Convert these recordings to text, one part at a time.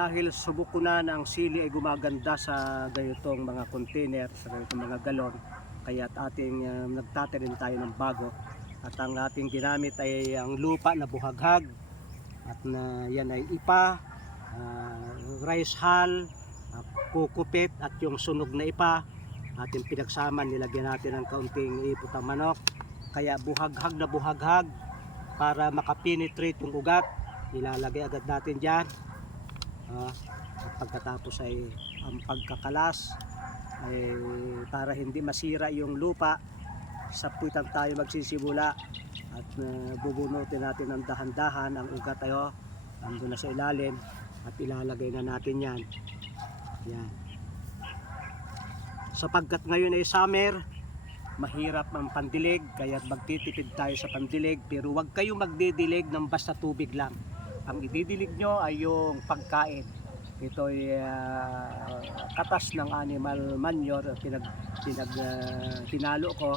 dahil subok ko na ang sili ay gumaganda sa gayutong mga container, sa gayutong mga galon, kaya ating nagtatanim tayo ng bago. At ang ating ginamit ay ang lupa na buhaghag, at yan ay ipa, rice hull, kukupit at yung sunog na ipa. Ating pinagsama, nilagyan natin ng kaunting ipot ng manok, kaya buhaghag na buhaghag para makapenetrate yung ugat. Ilalagay agad natin dyan. At pagkatapos ay ang pagkakalas ay para hindi masira yung lupa, sapuitan tayo magsisimula at bubunutin natin ng dahan-dahan ang ugat tayo andun na sa ilalim, at ilalagay na natin yan. Sapagkat ngayon ay summer, mahirap ang pandilig, kaya magtitipid tayo sa pandilig, pero huwag kayong magdidilig ng basta tubig lang. Ang ididilig nyo ay yung pagkain. Ito ay katas ng animal manure, hinalo ko,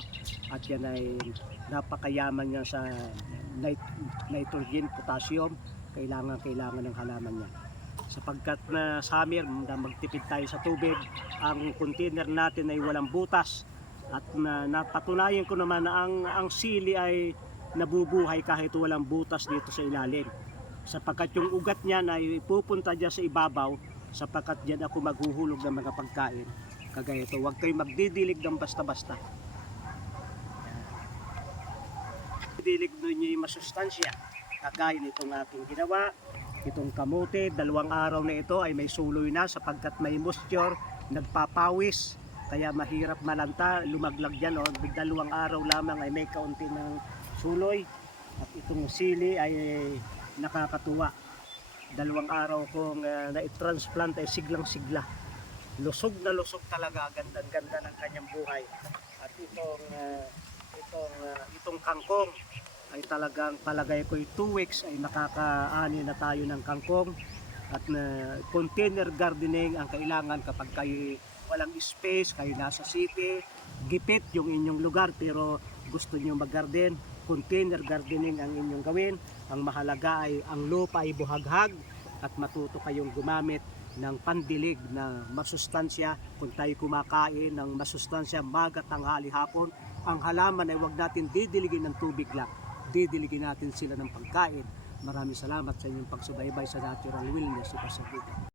at yan ay napakayaman niya sa nitrogen, potassium. Kailangan ng halaman niya. Sapagkat na summer, magtipid tayo sa tubig, ang container natin ay walang butas, at napatunayan ko naman na ang sili ay nabubuhay kahit walang butas dito sa ilalim, sapagkat yung ugat niya ay pupunta dyan sa ibabaw, sapagkat dyan ako maghuhulog ng mga pagkain. Kagaya ito, huwag kayong magdidilig ng basta-basta. Didilig nyo yung masustansya, kagaya nitong aking ginawa. Itong kamote, 2 araw na ito ay may suloy na, sapagkat may moisture, nagpapawis, kaya mahirap malanta, lumaglag dyan. 2 araw lamang ay may kaunti ng suloy. At itong sili ay nakakatuwa. 2 araw kong na-transplant ay siglang-sigla. Lusog na lusog talaga, ganda-ganda ng kanyang buhay. At itong kangkong ay talagang palagay ko 2 weeks ay makakaani na tayo ng kangkong. At container gardening ang kailangan kapag kayo walang space, kayo nasa city, gipit yung inyong lugar pero gusto nyo mag-garden, container gardening ang inyong gawin. Ang mahalaga ay ang lupa ay buhaghag, at matuto kayong gumamit ng pandilig na masustansya. Kung tayo kumakain ng masustansya maga, tanghali, hapon, ang halaman ay huwag natin didiligin ng tubig lang, didiligin natin sila ng pagkain. Maraming salamat sa inyong pagsubaybay sa Natural Wellness.